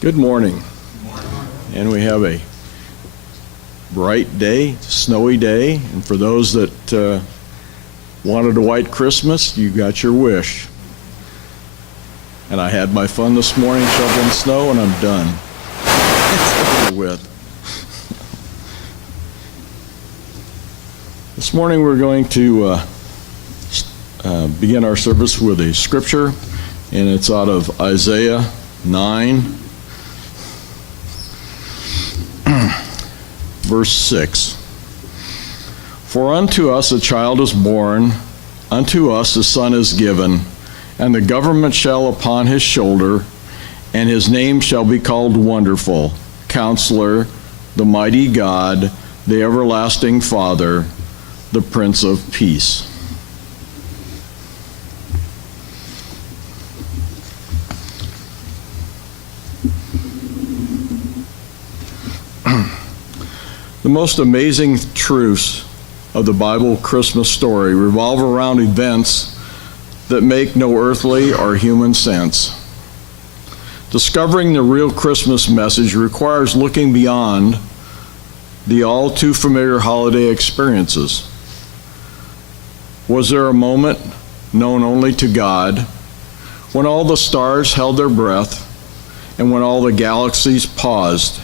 Good morning. And we have a bright day, snowy day, and for those that wanted a white Christmas, you got your wish. And I had my fun this morning shoveling snow, and I'm done. It's over with. This morning we're going to begin our service with a scripture, and it's out of Isaiah 9. Verse 6, For unto us a child is born, unto us a son is given, and the government shall upon his shoulder, and his name shall be called Wonderful, Counselor, the Mighty God, the Everlasting Father, the Prince of Peace. The most amazing truths of the Bible Christmas story revolve around events that make no earthly or human sense. Discovering the real Christmas message requires looking beyond the all too familiar holiday experiences. Was there a moment known only to God when all the stars held their breath and when all the galaxies paused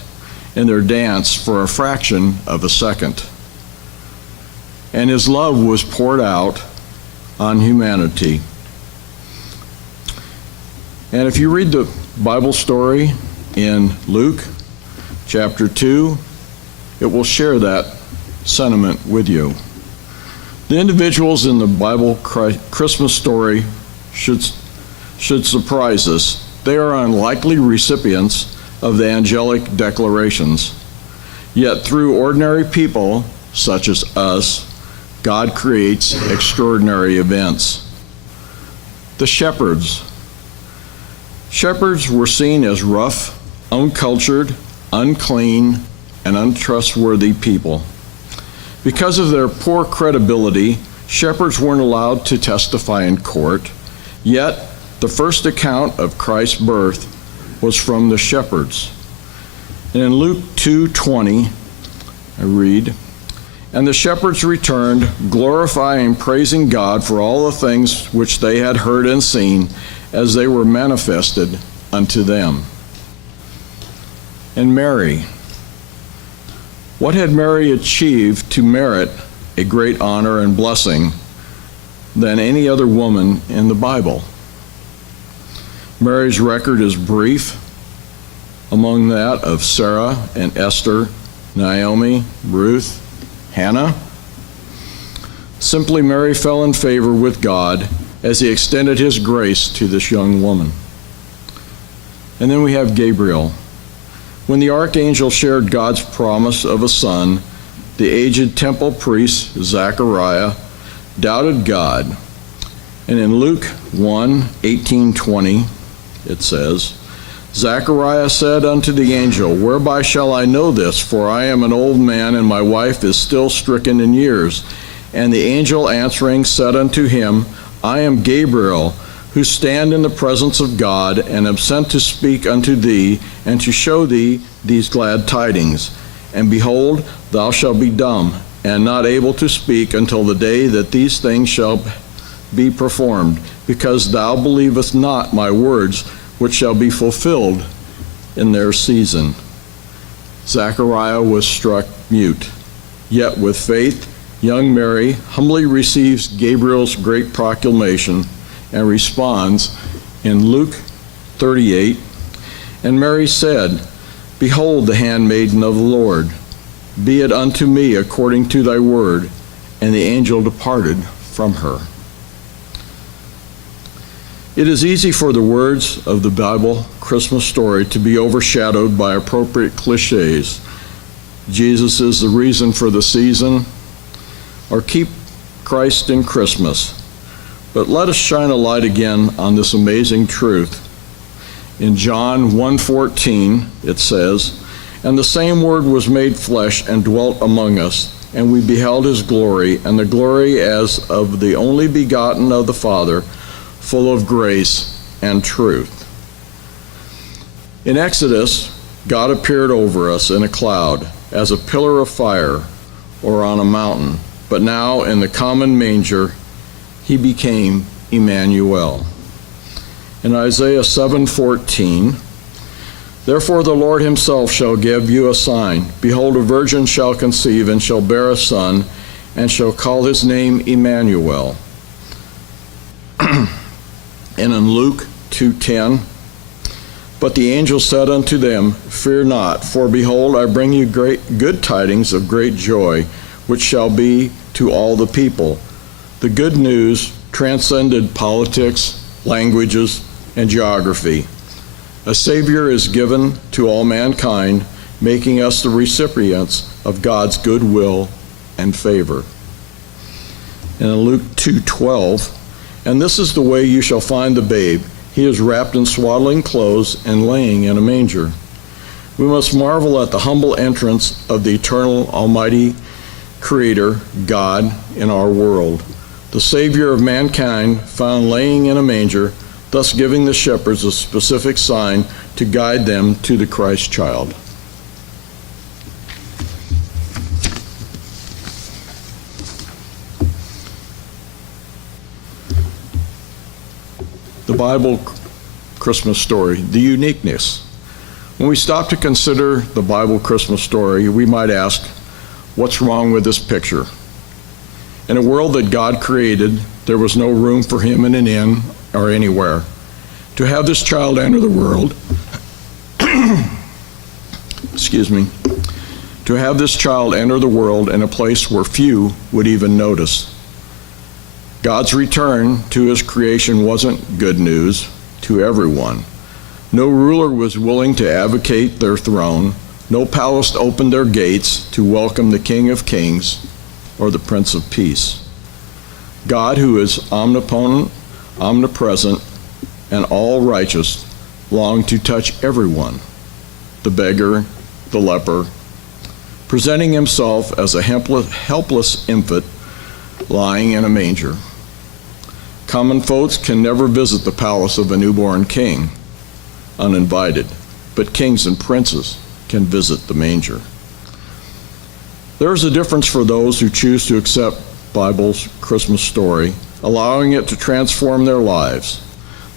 in their dance for a fraction of a second, and his love was poured out on humanity? And if you read the Bible story in Luke chapter 2, it will share that sentiment with you. The individuals in the Bible Christmas story should surprise us. They are unlikely recipients of the angelic declarations. Yet through ordinary people, such as us, God creates extraordinary events. The shepherds. Shepherds were seen as rough, uncultured, unclean, and untrustworthy people. Because of their poor credibility, shepherds weren't allowed to testify in court. Yet, the first account of Christ's birth was from the shepherds. And in Luke 2:20, I read, And the shepherds returned, glorifying and praising God for all the things which they had heard and seen, as they were manifested unto them. And Mary. What had Mary achieved to merit a great honor and blessing than any other woman in the Bible? Mary's record is brief, among that of Sarah and Esther, Naomi, Ruth, Hannah. Simply, Mary fell in favor with God as he extended his grace to this young woman. And then we have Gabriel. When the archangel shared God's promise of a son, the aged temple priest, Zechariah, doubted God. And in Luke 1:18-20, it says, Zechariah said unto the angel, Whereby shall I know this? For I am an old man, and my wife is still stricken in years. And the angel answering said unto him, I am Gabriel, who stand in the presence of God, and am sent to speak unto thee, and to show thee these glad tidings. And behold, thou shalt be dumb, and not able to speak until the day that these things shall be performed, because thou believest not my words, which shall be fulfilled in their season. Zechariah was struck mute. Yet with faith, young Mary humbly receives Gabriel's great proclamation and responds in Luke 38, And Mary said, Behold the handmaiden of the Lord, be it unto me according to thy word. And the angel departed from her. It is easy for the words of the Bible Christmas story to be overshadowed by appropriate cliches. Jesus is the reason for the season, or keep Christ in Christmas. But let us shine a light again on this amazing truth. In John 1:14, it says, And the same Word was made flesh and dwelt among us, and we beheld his glory, and the glory as of the only begotten of the Father, full of grace and truth. In Exodus, God appeared over us in a cloud as a pillar of fire or on a mountain, but now in the common manger, he became Emmanuel. In Isaiah 7:14, therefore the Lord himself shall give you a sign. Behold, a virgin shall conceive and shall bear a son, and shall call his name Emmanuel. And in Luke 2:10, but the angel said unto them, fear not, for behold, I bring you good tidings of great joy, which shall be to all the people. The good news transcended politics, languages, and geography. A Savior is given to all mankind, making us the recipients of God's goodwill and favor. And in Luke 2:12, and this is the way you shall find the babe. He is wrapped in swaddling clothes and laying in a manger. We must marvel at the humble entrance of the eternal, almighty Creator, God, in our world. The Savior of mankind found laying in a manger, thus giving the shepherds a specific sign to guide them to the Christ child. The Bible Christmas story, the uniqueness. When we stop to consider the Bible Christmas story, we might ask, what's wrong with this picture? In a world that God created, there was no room for him in an inn or anywhere. To have this child enter the world, to have this child enter the world in a place where few would even notice. God's return to his creation wasn't good news to everyone. No ruler was willing to advocate their throne. No palace opened their gates to welcome the King of Kings or the Prince of Peace. God, who is omnipotent, omnipresent, and all righteous, longed to touch everyone, the beggar, the leper, presenting himself as a helpless infant lying in a manger. Common folks can never visit the palace of a newborn king uninvited, but kings and princes can visit the manger. There is a difference for those who choose to accept Bible's Christmas story, allowing it to transform their lives.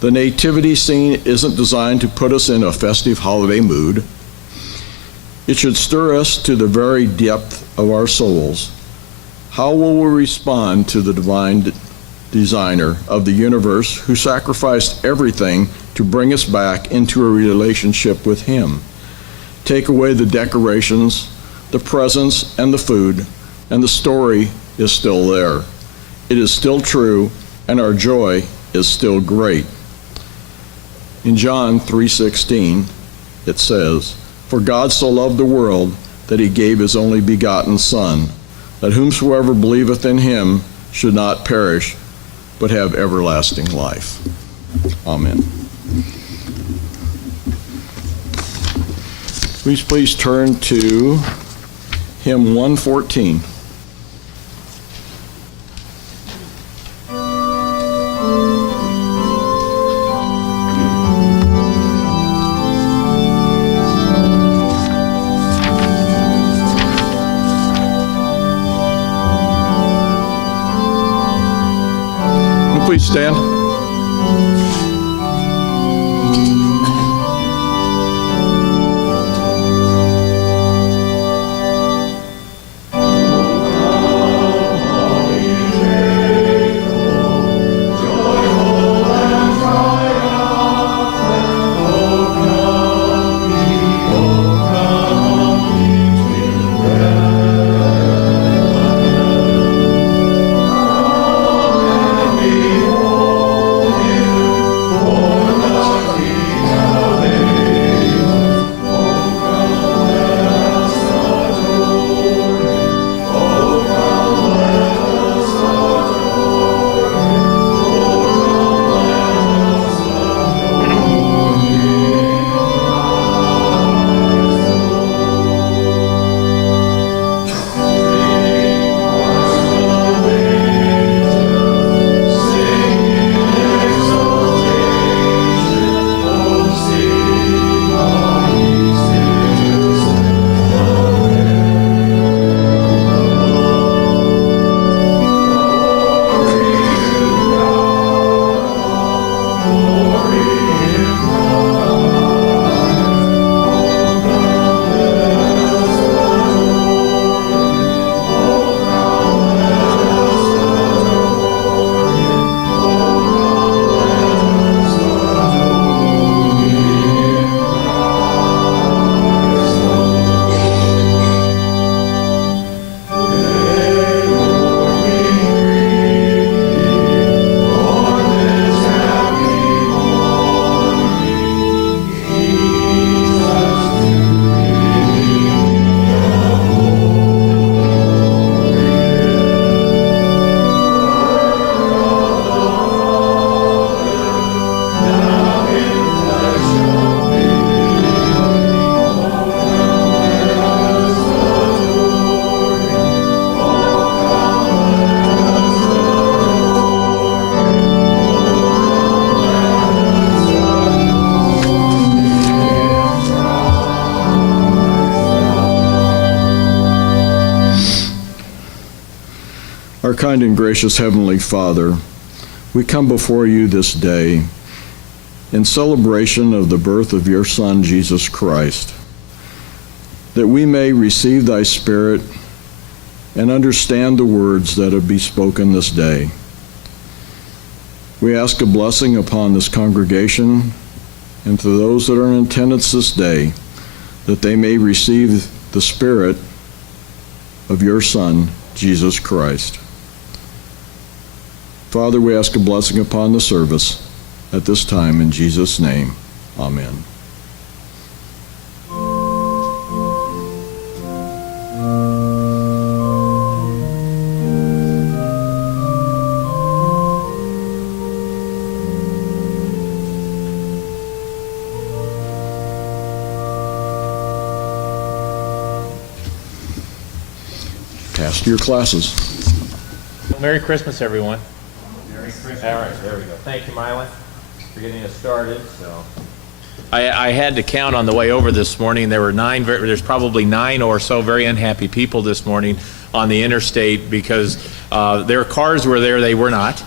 The nativity scene isn't designed to put us in a festive holiday mood. It should stir us to the very depth of our souls. How will we respond to the divine designer of the universe who sacrificed everything to bring us back into a relationship with him? Take away the decorations, the presents, and the food, and the story is still there. It is still true, and our joy is still great. In John 3:16, it says, for God so loved the world that he gave his only begotten Son, that whomsoever believeth in him should not perish, but have everlasting life. Amen. Please turn to hymn 114. Please stand. Oh kind and gracious Heavenly Father, we come before you this day in celebration of the birth of your Son, Jesus Christ, that we may receive thy Spirit and understand the words that have been spoken this day. We ask a blessing upon this congregation and to those that are in attendance this day, that they may receive the Spirit of your Son, Jesus Christ. Father, we ask a blessing upon the service at this time in Jesus' name. Amen. Pass to your classes. Well, Merry Christmas, everyone. Merry Christmas. All right, there we go. Thank you, Mylon, for getting us started. So, I had to count on the way over this morning. There were there's probably 9 or so very unhappy people this morning on the interstate because their cars were there, they were not.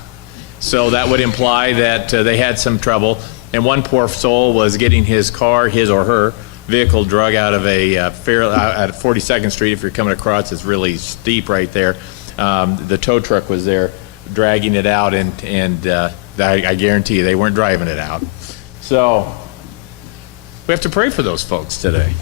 So that would imply that they had some trouble. And one poor soul was getting his car, his or her vehicle, drug out of at 42nd Street. If you're coming across, it's really steep right there. The tow truck was there dragging it out, and I guarantee you they weren't driving it out. So we have to pray for those folks today.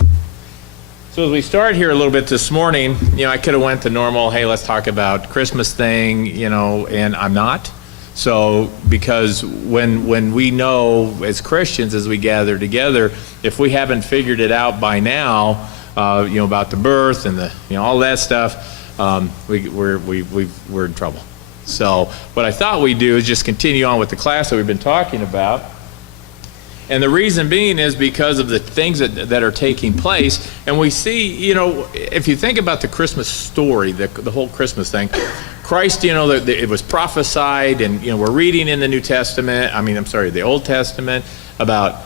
So as we start here a little bit this morning, I could have went the normal, hey, let's talk about Christmas thing, and I'm not. So, because when we know as Christians, as we gather together, if we haven't figured it out by now, about the birth and all that stuff, we're in trouble. So, what I thought we'd do is just continue on with the class that we've been talking about. And the reason being is because of the things that are taking place. And we see, if you think about the Christmas story, the whole Christmas thing, Christ, it was prophesied, and we're reading in the New Testament. The Old Testament about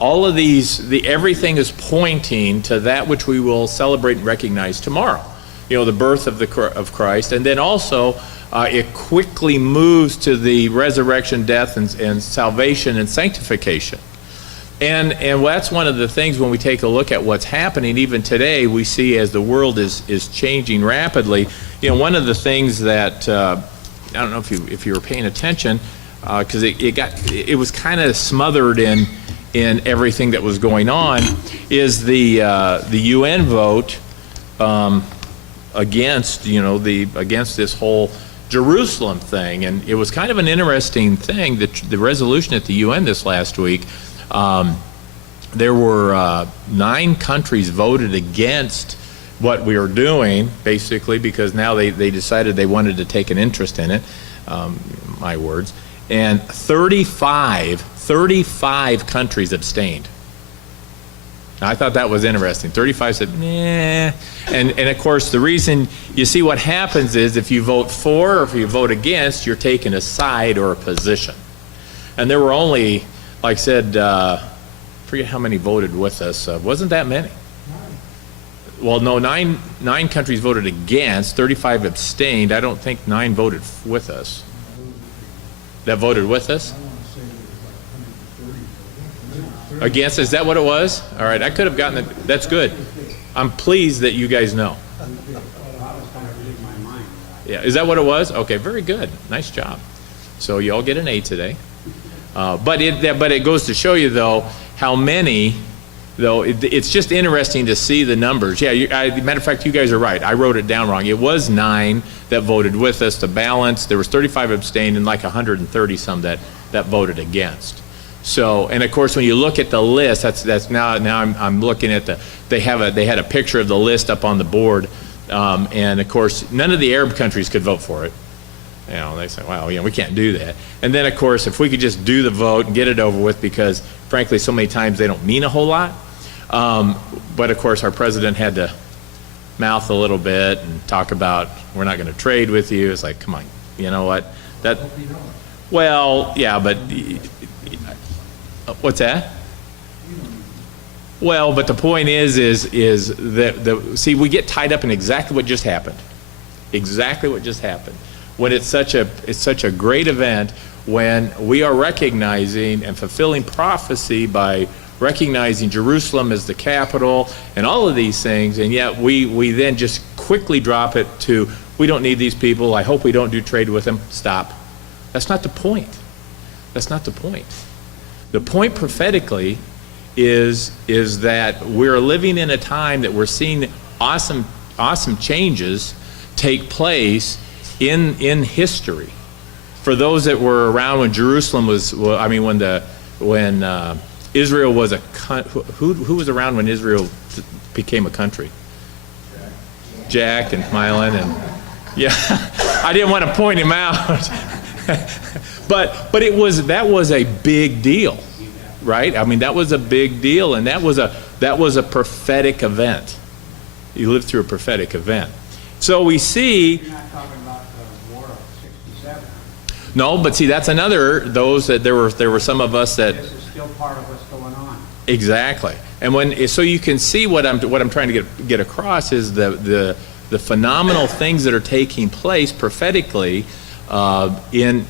all of these. Everything is pointing to that which we will celebrate and recognize tomorrow. The birth of Christ, and then also it quickly moves to the resurrection, death, and salvation and sanctification. And that's one of the things when we take a look at what's happening even today, we see as the world is changing rapidly. One of the things that I don't know if you were paying attention, because it was kind of smothered in everything that was going on, is the UN vote against against this whole Jerusalem thing. And it was kind of an interesting thing that the resolution at the UN this last week. There were 9 countries voted against what we were doing, basically, because now they decided they wanted to take an interest in it, my words, and 35 countries abstained. Now, I thought that was interesting. 35 said, nah. And of course, the reason you see what happens is if you vote for or if you vote against, you're taking a side or a position. And there were only, like I said, forget how many voted with us. Wasn't that many? Well, no, nine countries voted against, 35 abstained. I don't think 9 voted with us. That voted with us? Against, is that what it was? All right, I could have gotten it. That's good. I'm pleased that you guys know. Yeah, is that what it was? Okay, very good. Nice job. So you all get an A today. But it goes to show you, though, how many, though, it's just interesting to see the numbers. Yeah, matter of fact, you guys are right. I wrote it down wrong. It was 9 that voted with us to balance. There was 35 abstained and like 130 some that voted against. So, and of course, when you look at the list, that's now I'm looking at they had a picture of the list up on the board, and of course, none of the Arab countries could vote for it. They say, well, we can't do that. And then, of course, if we could just do the vote and get it over with, because frankly, so many times they don't mean a whole lot. But of course, our president had to mouth a little bit and talk about, we're not going to trade with you. It's like, come on, you know what? Well, yeah, but what's that? Well, but the point is that see, we get tied up in exactly what just happened. Exactly what just happened. when it's such a great event, when we are recognizing and fulfilling prophecy by recognizing Jerusalem as the capital and all of these things, and yet we then just quickly drop it to, we don't need these people, I hope we don't do trade with them. Stop. That's not the point. That's not the point. The point prophetically is that we're living in a time that we're seeing awesome changes take place in history. For those that were around when Jerusalem was, when Israel was who was around when Israel became a country? Jack and Mylan and yeah, I didn't want to point him out, but that was a big deal, right? I mean, that was a big deal, and that was a prophetic event. You lived through a prophetic event. So we see. You're not talking about the War of '67. No, but see, that's another. Those that there were some of us that. This is still part of what's going on. Exactly, and so you can see what I'm trying to get across is the phenomenal things that are taking place prophetically in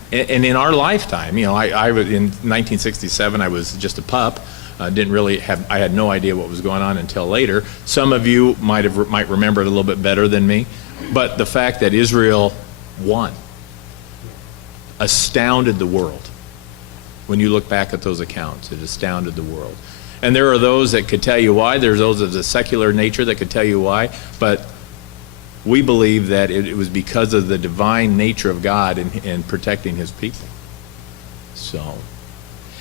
our lifetime. You know, I was in 1967. I was just a pup. I had no idea what was going on until later. Some of you might remember it a little bit better than me, but the fact that Israel won astounded the world. When you look back at those accounts, it astounded the world. And there are those that could tell you why. There's those of the secular nature that could tell you why. But we believe that it was because of the divine nature of God in protecting his people. So,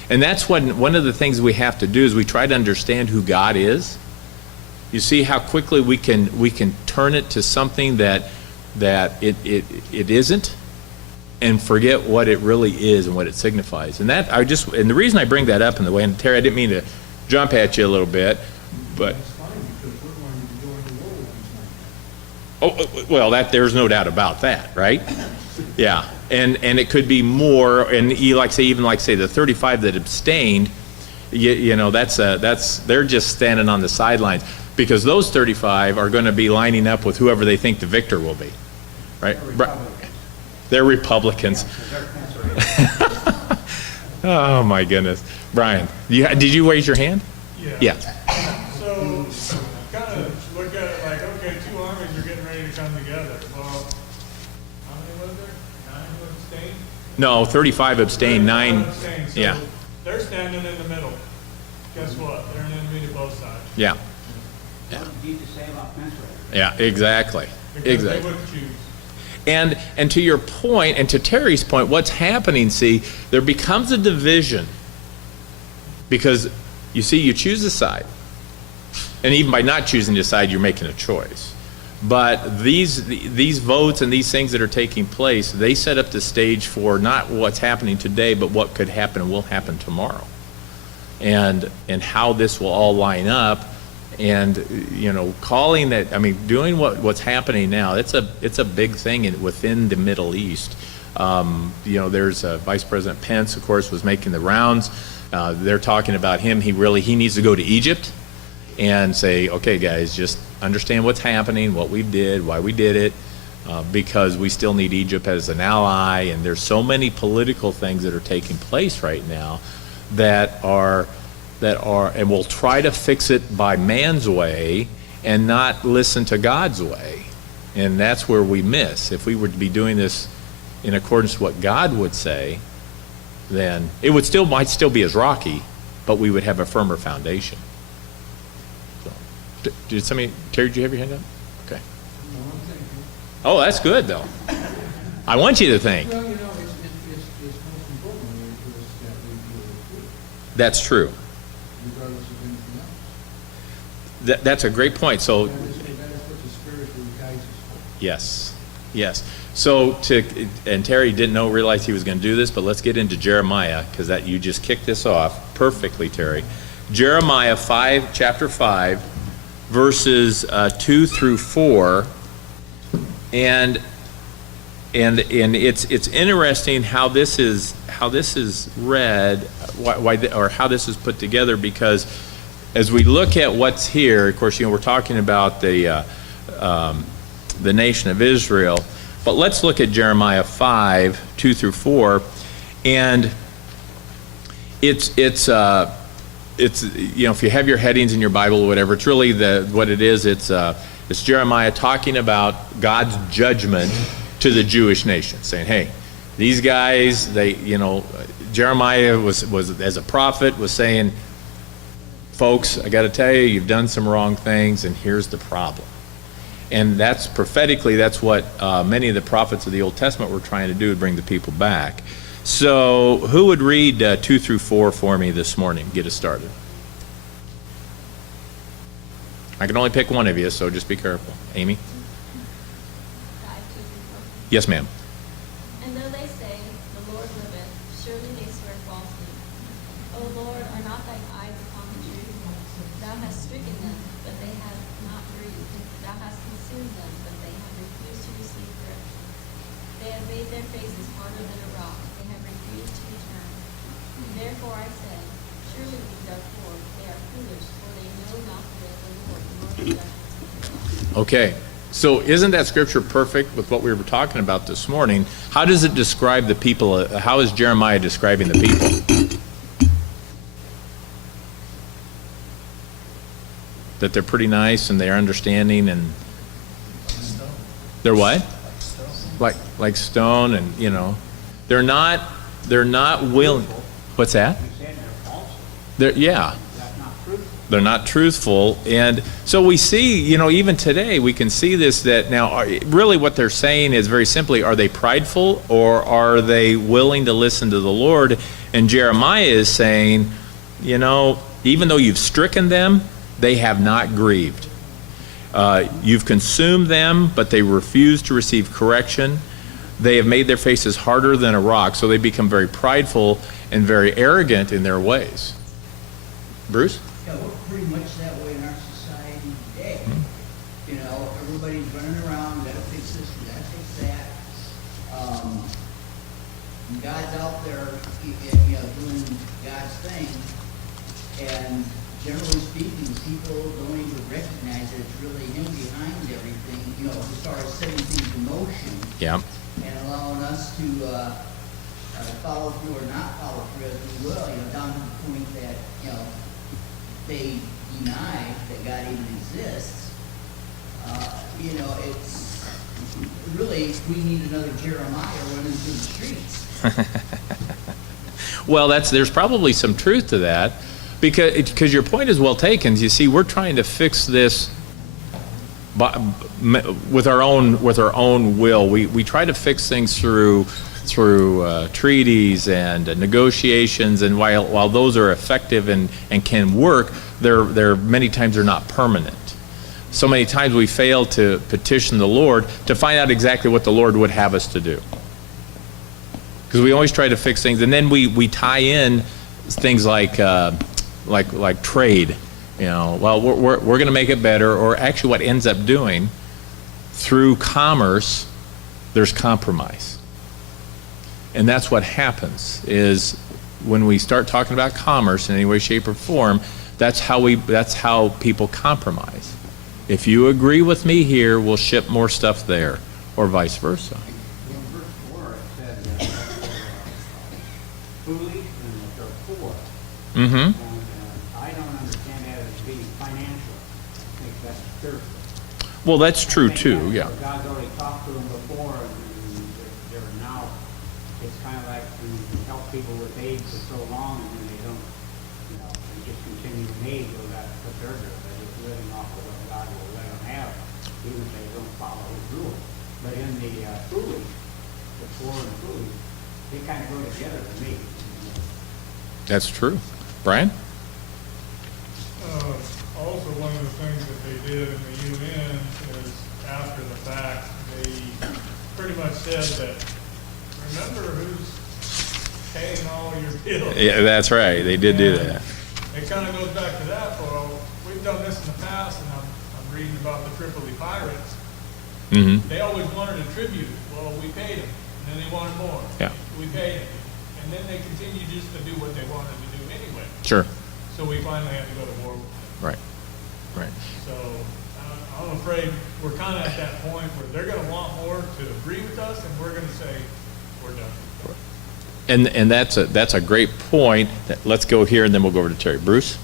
and that's one of the things we have to do is we try to understand who God is. You see how quickly we can turn it to something that it isn't, and forget what it really is and what it signifies. And the reason I bring that up in the way, and Terry, I didn't mean to jump at you a little bit, but It's fine because we're going to be going to war with them. well, there's no doubt about that, right? Yeah, and it could be more, and even the 35 that abstained, you know, they're just standing on the sidelines because those 35 are going to be lining up with whoever they think the victor will be, right? They're Republicans. Oh my goodness, Brian, did you raise your hand? Yeah. Yeah. So, kind of look at it like, okay, two armies are getting ready to come together. Well, how many was there? 9 who abstained? No, 35 abstained, 9. Abstained. So Yeah. they're standing in the middle. Guess what? They're an enemy to both sides. Yeah. What did Jesus say about fence raiders? Yeah. Exactly. Because Exactly. they wouldn't choose. And to your point, and to Terry's point, what's happening, see, there becomes a division because, you see, you choose a side. And even by not choosing a side, you're making a choice. But these votes and these things that are taking place, they set up the stage for not what's happening today, but what could happen and will happen tomorrow. And how this will all line up. And, you know, calling that, I mean, doing what's happening now, it's a big thing within the Middle East. You know, there's Vice President Pence, of course, was making the rounds. They're talking about him. He needs to go to Egypt and say, okay, guys, just understand what's happening, what we did, why we did it, because we still need Egypt as an ally. And there's so many political things that are taking place right now that are, and we'll try to fix it by man's way and not listen to God's way. And that's where we miss. If we were to be doing this in accordance with what God would say, then it might still be as rocky, but we would have a firmer foundation. So, Terry, did you have your hand up? Okay. Oh, that's good, though. I want you to think. Well, you know, it's most important to us that we deal with truth, That's true. regardless of anything else. That's a great point. So, That is what the spiritual guides us for. yes. So and Terry didn't realize he was going to do this, but let's get into Jeremiah, because you just kicked this off perfectly, Terry. Jeremiah chapter 5, verses 2 through 4, and it's interesting how this is read, or how this is put together, because as we look at what's here, of course, you know, we're talking about the nation of Israel. But let's look at Jeremiah 5, 2 through 4, and it's you know, if you have your headings in your Bible or whatever, it's really what it is. It's Jeremiah talking about God's judgment to the Jewish nation, saying, hey, these guys, Jeremiah was as a prophet was saying, folks, I got to tell you, you've done some wrong things, and here's the problem. And that's prophetically, that's what many of the prophets of the Old Testament were trying to do, to bring the people back. So who would read 2 through 4 for me this morning? Get us started. I can only pick one of you, so just be careful. Amy? Yes, ma'am. And though they say, the Lord liveth, surely they swear falsely. O Lord, are not thine eyes upon the truth? Thou hast stricken them, but they have not grieved. Thou hast consumed them, but they have refused to receive correction. They have made their faces harder than a rock. They have refused to return. Therefore I said, surely these are poor. They are foolish, for they know not the way of the Lord, nor the judgments of God. Okay. So isn't that scripture perfect with what we were talking about this morning? How does it describe the people? How is Jeremiah describing the people? That they're pretty nice and they're understanding and they're what? Like stone, and they're not willing. What's that? They're not truthful. And so we see, even today, we can see this, that now really what they're saying is very simply, are they prideful or are they willing to listen to the Lord? And Jeremiah is saying, even though you've stricken them, they have not grieved. You've consumed them, but they refuse to receive correction. They have made their faces harder than a rock, so they become very prideful and very arrogant in their ways. Bruce? Yeah, we're pretty much that way in our society today. Everybody's running around, gotta fix this, gotta fix that. God's out there, doing God's thing. And generally speaking, people don't even recognize that it's really Him behind everything, as far as setting things in motion. Yeah. And allowing us to follow through or not follow through as we will, down to the point that, they deny that God even exists. It's really, we need another Jeremiah running through the streets. Well, there's probably some truth to that, because your point is well taken. You see, we're trying to fix this with our own will. We try to fix things through treaties and negotiations, and while those are effective and can work, they're many times they're not permanent. So many times we fail to petition the Lord to find out exactly what the Lord would have us to do, because we always try to fix things, and then we tie in things like trade. Well, we're going to make it better, or actually what ends up doing through commerce, there's compromise. And that's what happens, is when we start talking about commerce in any way, shape, or form, that's how people compromise. If you agree with me here, we'll ship more stuff there, or vice versa. In verse 4, it said that they're foolish and that they're poor. Mm-hmm. And I don't understand that as being financial. I think that's spiritual. Well, that's true I think too, that yeah. God's already talked to them before, and they're now, it's kind of like you help people with AIDS for so long, and then they don't, they just continue to need, so that's what they're doing. They're just living off of what God will let them have, even if they don't follow His rules. But in the foolish, the poor and foolish, they kind of go together to me. That's true. Brian? Also, one of the things that they did in the UN is, after the fact, they pretty much said that, remember who's paying all your bills. Yeah, that's right. They did do that. It kind of goes back to that. Well, we've done this in the past, and I'm reading about the Tripoli pirates. Mm-hmm. They always wanted a tribute. Well, we paid them, and then they wanted more. Yeah. We paid them, and then they continued just to do what they wanted to do anyway. Sure. So we finally had to go to war with them. Right. So I'm afraid we're kind of at that point where they're gonna want more to agree with us, and we're gonna say, we're done. And that's a great point. Let's go here, and then we'll go over to Terry. Bruce?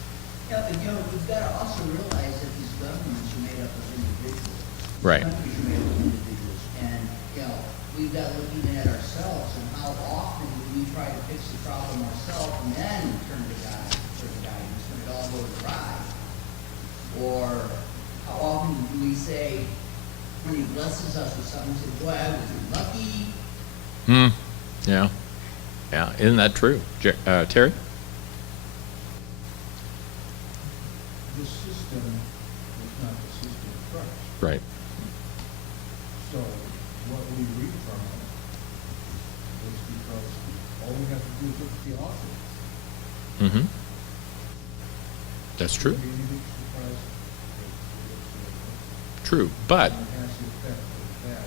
Yeah, but we've got to also realize that these governments are made up of individuals. Right. Countries are made up of individuals, and, we've got looking at ourselves and how often do we try to fix the problem ourselves and then turn to God for the guidance when it all goes awry? Or how often do we say, when he blesses us with something, say, boy, I was lucky. Yeah. Yeah, isn't that true? Terry? The system is not the system of Christ. Right. So what we read from it is because all we have to do is look at the author. Mm-hmm. That's true. Anything to Christ, True, but it has the effect of that.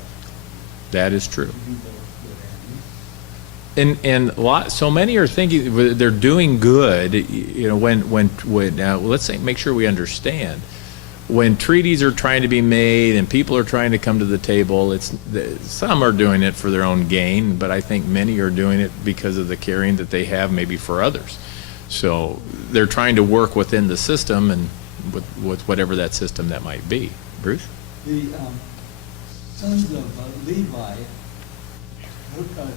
that is true. To do both good and evil. And so many are thinking they're doing good. When now let's say make sure we understand when treaties are trying to be made and people are trying to come to the table. Some are doing it for their own gain, but I think many are doing it because of the caring that they have, maybe for others. So they're trying to work within the system and with whatever that system that might be. Bruce? The sons of Levi took 10%,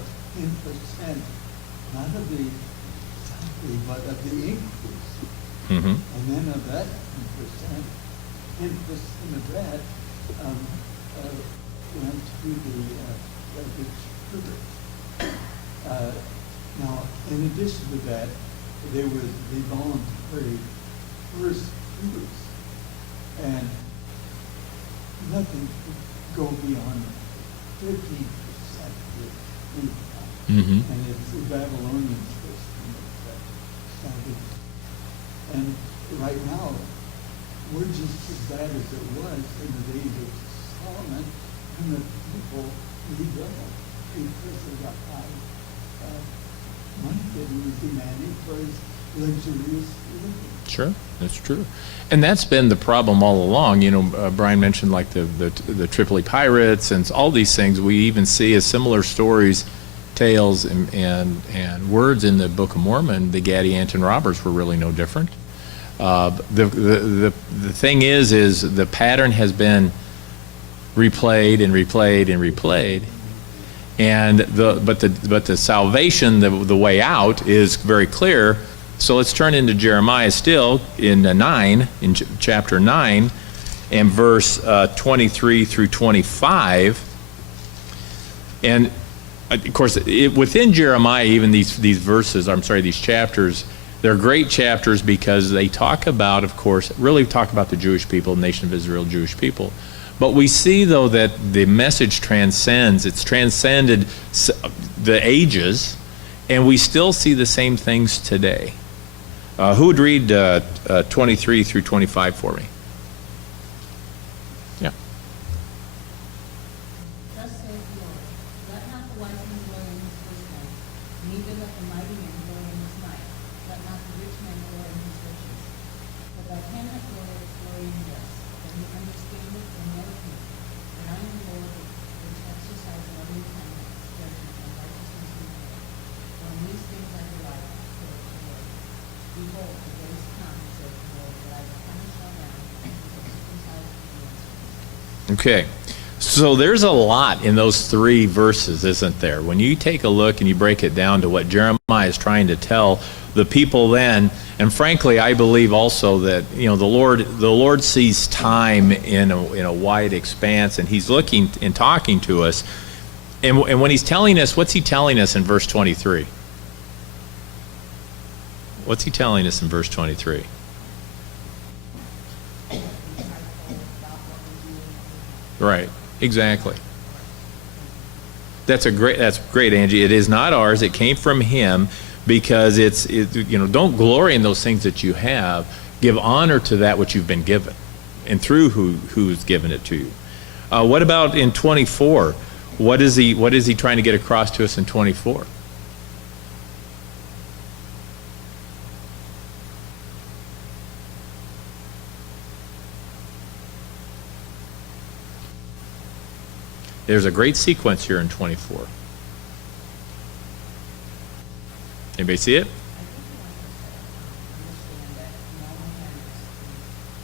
not of the salary, but of the increase. Mm-hmm. And then of that 10% of that went to the distributors. Now, in addition to that, there was the voluntary first fruits. And nothing could go beyond 15% of income. Mm-hmm. And it's the Babylonian system that started. And right now, we're just as bad as it was in the days of Solomon, and the people need double because of the high money that he was demanding for his luxurious living. Sure, that's true, and that's been the problem all along. Brian mentioned like the Tripoli pirates and all these things. We even see as similar stories, tales, and words in the Book of Mormon. The Gadianton robbers were really no different. The thing is the pattern has been replayed and replayed and replayed, and but the salvation, the way out is very clear. So let's turn into Jeremiah still in chapter 9, and verse 23 through 25. And of course, within Jeremiah, even these chapters, they're great chapters because they talk about, of course, really talk about the Jewish people, nation of Israel, Jewish people. But we see, though, that the message transcends. It's transcended the ages, and we still see the same things today. Who would read 23 through 25 for me? Yeah. Thus saith the Lord, let not the wise man glory in his wisdom, neither let the mighty man glory in his might, let not the rich man glory in his riches. For thou cannot glory in this, that he understandeth and knoweth me, that I am the Lord which exercise loving kindness, judgment, and righteousness in the earth. For in these things I delight, saith the Lord. Behold, the days come, saith the Lord, that I will punish all men, and will circumcise the answers. Okay. So there's a lot in those three verses, isn't there? When you take a look and you break it down to what Jeremiah is trying to tell the people then, and frankly, I believe also that the Lord sees time in a wide expanse, and He's looking and talking to us. And when He's telling us, what's He telling us in verse 23? What's He telling us in verse 23? Right. Exactly. That's great, Angie. It is not ours. It came from Him, because don't glory in those things that you have. Give honor to that which you've been given, and through who's given it to you. What about in 24? What is he trying to get across to us in 24? There's a great sequence here in 24. Anybody see it? I think we want to understand that no one has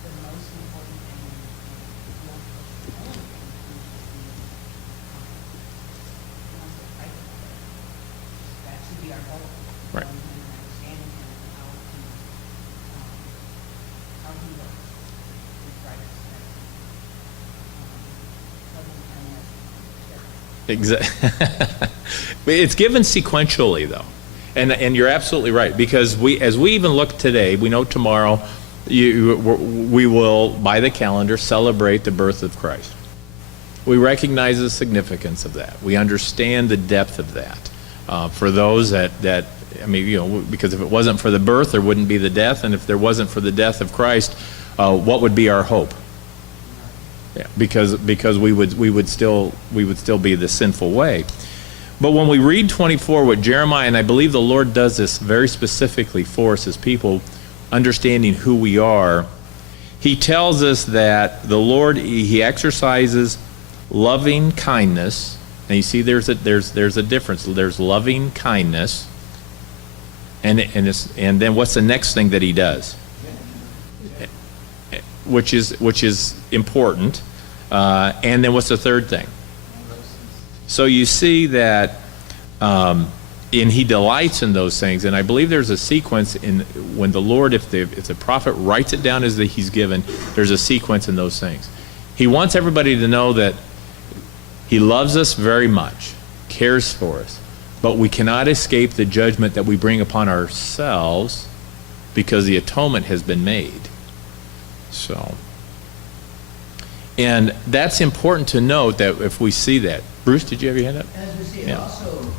the most important thing in the only thing is that should be our goal. Right. And understanding him and how he works with righteousness. Loving kindness. It's given sequentially, though. And you're absolutely right, because as we even look today, we know tomorrow we will, by the calendar, celebrate the birth of Christ. We recognize the significance of that. We understand the depth of that. For those that, I mean, you know, because if it wasn't for the birth, there wouldn't be the death, and if there wasn't for the death of Christ, what would be our hope? Yeah, because we would still be the sinful way. But when we read 24, what Jeremiah, and I believe the Lord does this very specifically for us as people, understanding who we are, he tells us that the Lord, he exercises loving kindness. And you see there's a difference. There's loving kindness. And then what's the next thing that he does? Which is important. And then what's the third thing? So you see that, and he delights in those things. And I believe there's a sequence in when the Lord, if the prophet writes it down as that he's given, there's a sequence in those things. He wants everybody to know that he loves us very much, cares for us, but we cannot escape the judgment that we bring upon ourselves because the atonement has been made. So, and that's important to note that if we see that. Bruce, did you have your hand up? As we see, it Yeah. also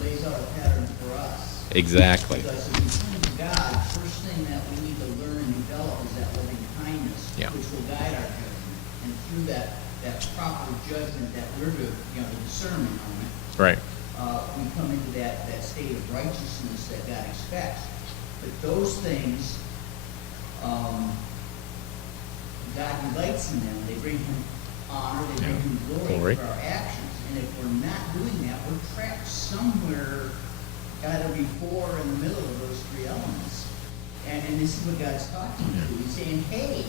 lays out a pattern for us. Exactly. Because if we come to God, first thing that we need to learn and develop is that loving kindness, Yeah. which will guide our judgment. And through that proper judgment that we're to, the discernment on it, Right. we come into that state of righteousness that God expects. But those things, God delights in them. They bring him honor, they bring him glory for our actions. And if we're not doing that, we're trapped somewhere either before or in the middle of those three elements. And this is what God's talking to. He's saying, hey,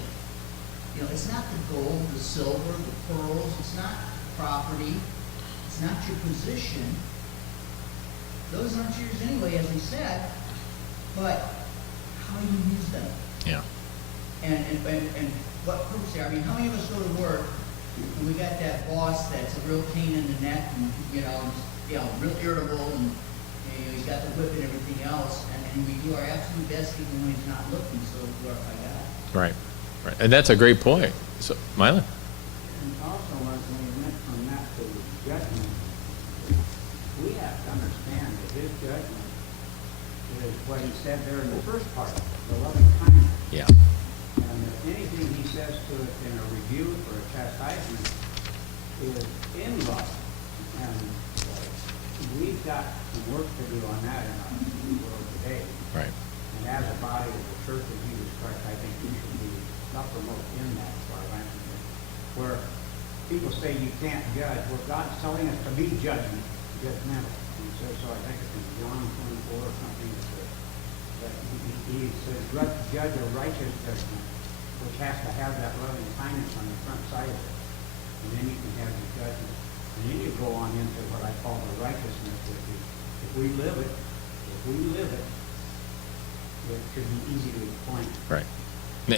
it's not the gold, the silver, the pearls, it's not property, it's not your position. Those aren't yours anyway, as he said, but how you use them. Yeah. And what purpose they are. I mean, how many of us go to work and we got that boss that's a real pain in the neck and, real irritable and he's got the whip and everything else, and we do our absolute best even when he's not looking, so we glorify God. Right. Right. And that's a great point. So, Mylon? And also, when we went from that to judgment, we have to understand that his judgment is what he said there in the first part, the loving kindness. Yeah. And if anything he says to us in a rebuke or a chastisement is in love. And we've got some work to do on that in our world today. Right. And as a body of the Church of Jesus Christ, I think we should be uppermost in that as far as I'm concerned. Where people say you can't judge, well, God's telling us to be judgmental. And so I think it's in John 24 or something that he says, judge a righteous judgment, which has to have that loving kindness on the front side of it. And then you can have the judgment. And then you go on into what I call the righteousness, which is if we live it, it should be easy to explain. Right.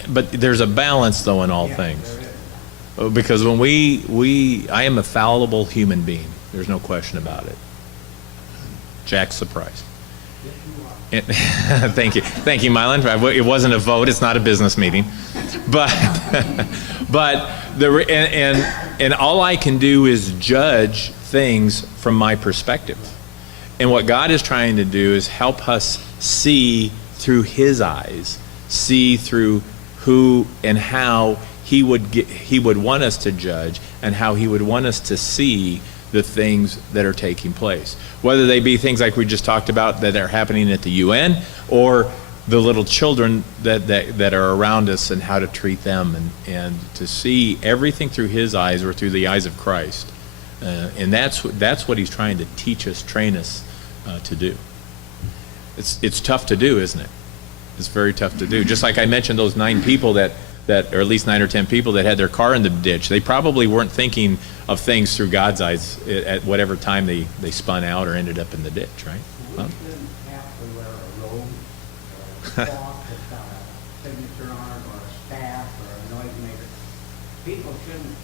But there's a balance, though, in all Yeah, things. there is. Because when I am a fallible human being. There's no question about it. Jack's surprised. Yes, you are. Thank you. Thank you, Mylon. It wasn't a vote. It's not a business meeting. But and all I can do is judge things from my perspective. And what God is trying to do is help us see through his eyes, see through who and how he would want us to judge and how he would want us to see the things that are taking place. Whether they be things like we just talked about that are happening at the UN or the little children that are around us and how to treat them and to see everything through his eyes or through the eyes of Christ And that's what he's trying to teach us, train us to do. It's tough to do, isn't it? It's very tough to do. Just like I mentioned, those 9 people that, or at least 9 or 10 people that had their car in the ditch, they probably weren't thinking of things through God's eyes at whatever time they spun out or ended up in the ditch, right? We shouldn't have to wear a robe or a cloth that's got a signature on it, or a staff, or a noisemaker. People shouldn't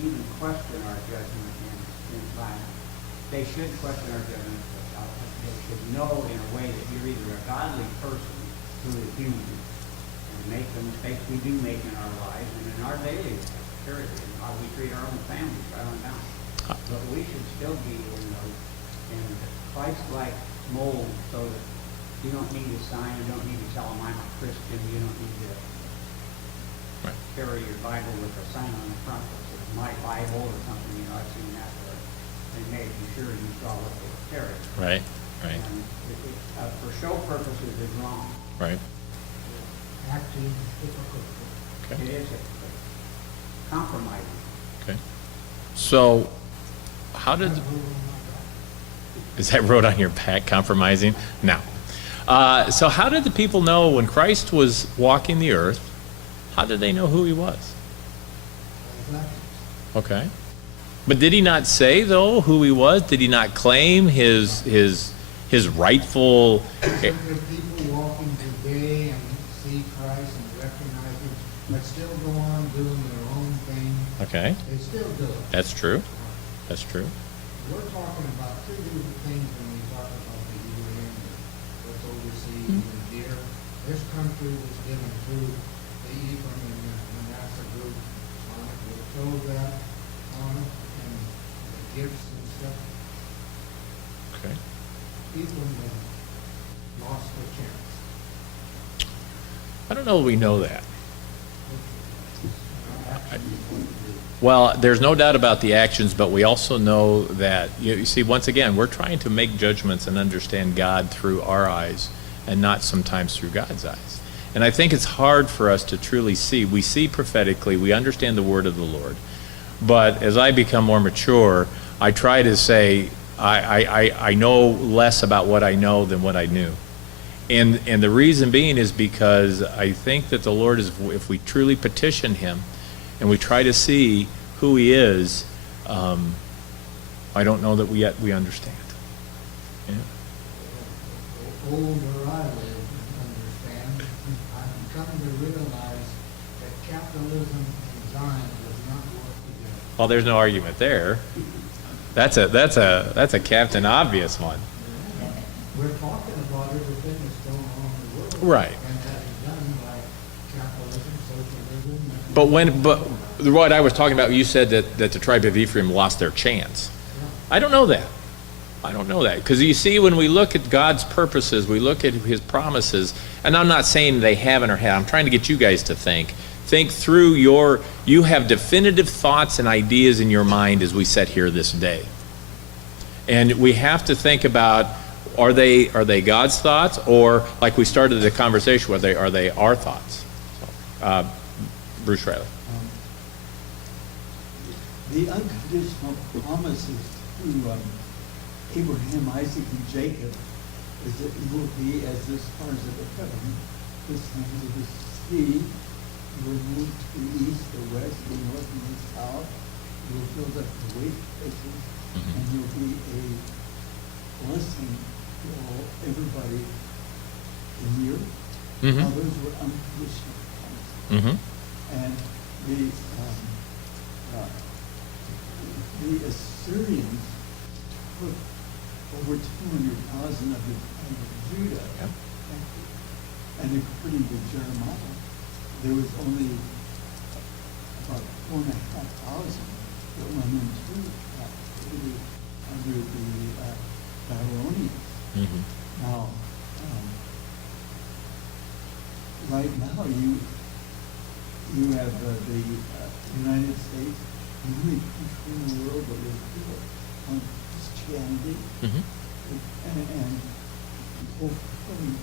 even question our judgment in life. They should question our judgment, but they should know in a way that you're either a godly person who is human and make the mistakes we do make in our lives and in our daily life, period, and how we treat our own families right on down. But we should still be in Christ-like mold, so that you don't need a sign, you don't need to tell them I'm a Christian, you don't need to carry your Bible with a sign on the front that says my Bible or something. I've seen that where they made sure you saw what they were carrying. Right. And for show purposes is wrong. Right. Actually, Okay. it is compromising. Okay. So, how did... Is that wrote on your back, compromising? No. So how did the people know when Christ was walking the earth, how did they know who he was? Okay. But did he not say, though, who he was? Did he not claim his rightful... There are people walking today and see Christ and recognize him, but still go on doing their own thing. Okay. They still do it. That's true. That's true. We're talking about 2 different things when we talk about the UN, what's overseas and here. This country was given through the Ephraim and the Manasseh group on it. We're told that on it, and the gifts and stuff. Okay. Ephraim has lost their chance. I don't know if we know that. Well, there's no doubt about the actions, but we also know that, you see, once again, we're trying to make judgments and understand God through our eyes and not sometimes through God's eyes. And I think it's hard for us to truly see. We see prophetically, we understand the word of the Lord. But as I become more mature, I try to say, I know less about what I know than what I knew. And the reason being is because I think that the Lord is, if we truly petition him, and we try to see who he is, I don't know that we understand. Yeah. The older I live and understand, I'm coming to realize that capitalism and Zion does not work together. Well, there's no argument there. That's a Captain Obvious one. We're talking about everything that's going on in the world. Right. And that is done by capitalism, socialism. But what I was talking about, you said that the tribe of Ephraim lost their chance. I don't know that. Because you see, when we look at God's purposes, we look at his promises, and I'm not saying they haven't or have. I'm trying to get you guys to think through you have definitive thoughts and ideas in your mind as we sit here this day. And we have to think about, are they God's thoughts, or like we started the conversation with, are they our thoughts? Bruce Riley. The unconditional promises to Abraham, Isaac, and Jacob is that you will be as the stars of the heaven, the sands of the sea. You will move to the east, the west, the north, and the south. You will build up the waste places, and you'll be a blessing to everybody in the earth. Now, those were unconditional promises. And the Assyrians took over 200,000 of the tribe of Judah. Yep. And according to Jeremiah, there was only about 4,500 that went into captivity under the Babylonians. Now, right now, you have the United States, the only country in the world that was built on Christianity, and fulfilling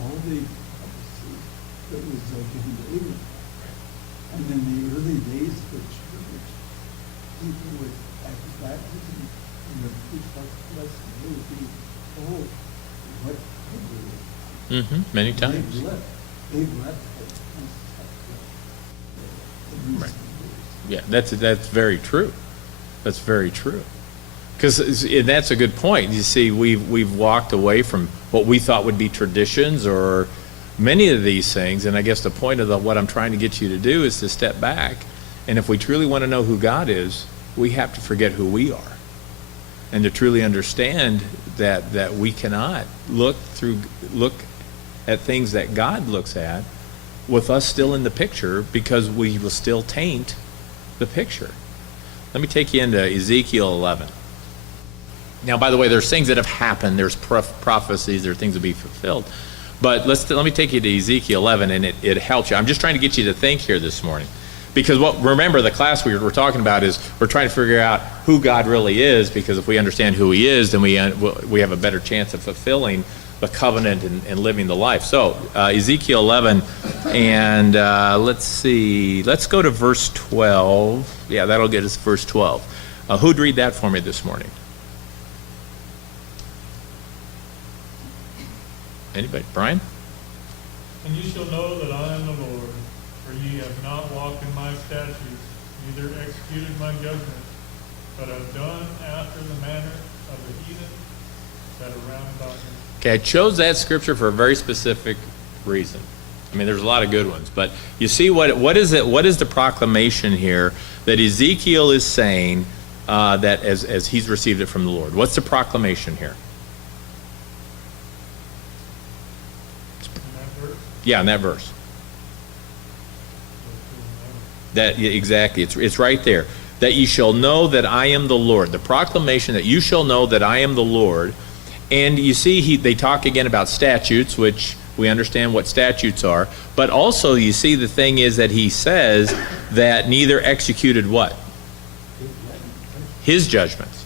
all the prophecies that was given to Abraham. And in the early days of the church, people would, after baptism, and the priest talked to us, and they would be, oh, what did we? Many times. They've left the Right. Yeah, that's very true. That's very true. Because that's a good point. You see, we've walked away from what we thought would be traditions or many of these things, and I guess the point of what I'm trying to get you to do is to step back, and if we truly want to know who God is, we have to forget who we are, and to truly understand that we cannot look at things that God looks at with us still in the picture, because we will still taint the picture. Let me take you into Ezekiel 11. Now, by the way, there's things that have happened. There's prophecies. There are things to be fulfilled. But let me take you to Ezekiel 11, and it helps you. I'm just trying to get you to think here this morning. Because remember, the class we're talking about is we're trying to figure out who God really is, because if we understand who he is, then we have a better chance of fulfilling the covenant and living the life. So, Ezekiel 11, and let's see. Let's go to verse 12. Yeah, that'll get us verse 12. Who'd read that for me this morning? Anybody? Brian? And you shall know that I am the Lord, for ye have not walked in my statutes, neither executed my judgments, but have done after the manner of the heathen that are round about me. Okay, I chose that scripture for a very specific reason. I mean, there's a lot of good ones, but you see what is it? What is the proclamation here that Ezekiel is saying that as he's received it from the Lord? What's the proclamation here? In that verse, Yeah, in that verse. Exactly. It's right there. That ye shall know that I am the Lord. The proclamation that you shall know that I am the Lord. And you see, they talk again about statutes, which we understand what statutes are. But also, you see, the thing is that he says that neither executed what? His judgments.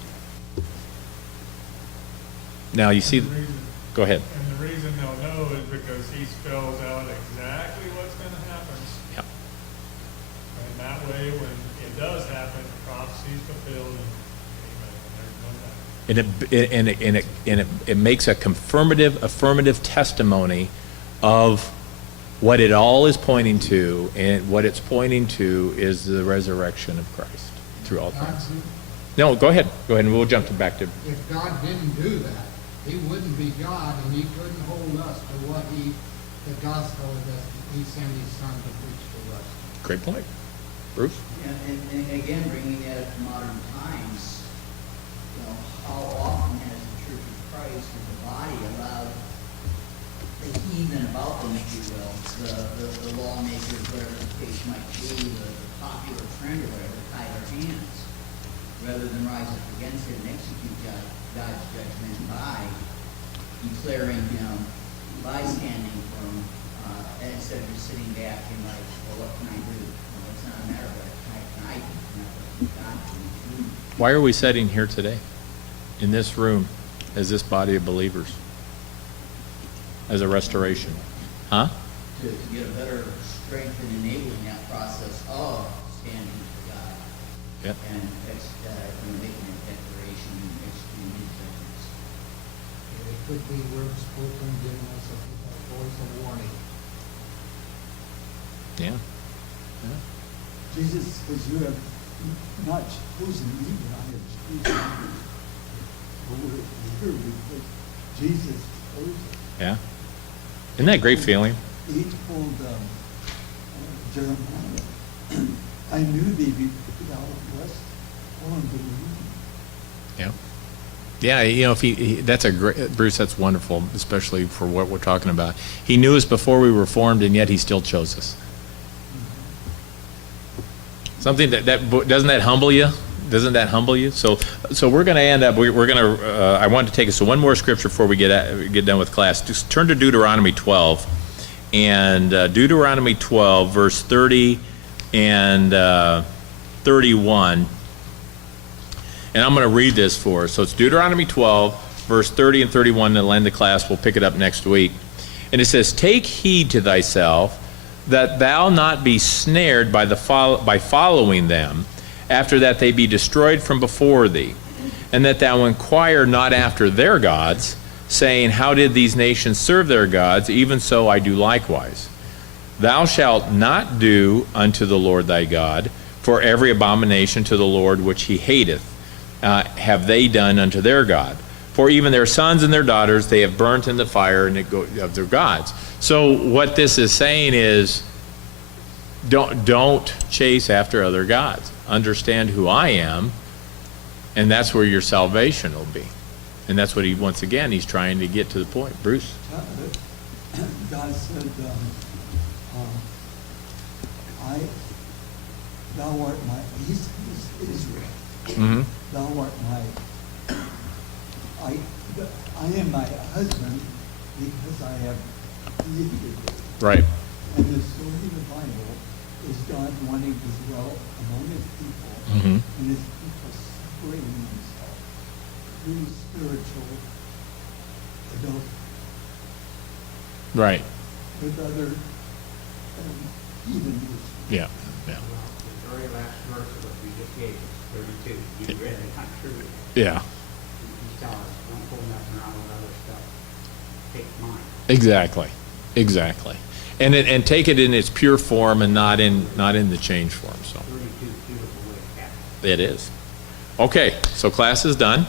Now, you see, go ahead. and the reason they'll know is because he spells out exactly what's going to happen. Yep. And that way, when it does happen, the prophecy's fulfilled, and amen, there's no doubt. And it makes a affirmative testimony of what it all is pointing to, and what it's pointing to is the resurrection of Christ through all things. No, go ahead, and we'll jump back to. If God didn't do that, he wouldn't be God, and he couldn't hold us to what the gospel that he sent his son to preach to us. Great point. Bruce? Yeah, and again, bringing that to modern times, how often has the Church of Christ as a body allowed the heathen about them, if you will, the lawmakers, whatever the case might be, the popular trend or whatever, tie their hands, rather than rise up against it and execute God's judgment by declaring, bystanding from, instead of just sitting back and like, well, what can I do? Well, it's not a matter of what can I do, it's not what God can do. Why are we sitting here today, in this room, as this body of believers, as a restoration? Huh? To get a better strength in enabling that process of standing for God. Yep. And making a declaration and executing his judgments. It could be words spoken, giving us a voice of warning. Yeah. Jesus says, you have not chosen me, but I have chosen you. But we're here because Jesus chose us. Yeah. Isn't that a great feeling? He told Jeremiah, I knew thee before thou wast born to believe. Yeah. Yeah, if that's a great, Bruce, that's wonderful, especially for what we're talking about. He knew us before we were formed, and yet he still chose us. Something that doesn't that humble you? Doesn't that humble you? So we're going to end up. We're going to. I want to take us to one more scripture before we get done with class. Just turn to Deuteronomy 12, and Deuteronomy 12, verse 30 and 31. And I'm going to read this for us. So it's Deuteronomy 12, verse 30 and 31. And I'll end the class. We'll pick it up next week. And it says, "Take heed to thyself, that thou not be snared by following them, after that they be destroyed from before thee, and that thou inquire not after their gods, saying, how did these nations serve their gods? Even so I do likewise. Thou shalt not do unto the Lord thy God, for every abomination to the Lord which he hateth have they done unto their God. For even their sons and their daughters they have burnt in the fire of their gods. So what this is saying is, don't chase after other gods. Understand who I am, and that's where your salvation will be. And that's what once again, he's trying to get to the point. Bruce? God said, thou art my, he's Israel. Mm-hmm. Thou art my, I am my husband because I have created thee. Right. And the story of the Bible is God wanting to dwell among his people, Mm-hmm. and his people separating themselves through spiritual adultery Right. with other heathens. Yeah. Yeah. The very last verse of what we just gave us, 32, you read it, not true. Yeah. He's telling us, don't go messing around with other stuff. Take mine. Exactly. Exactly. And take it in its pure form and not in the change form. So 32 is beautiful way to have it. it is. Okay, so class is done.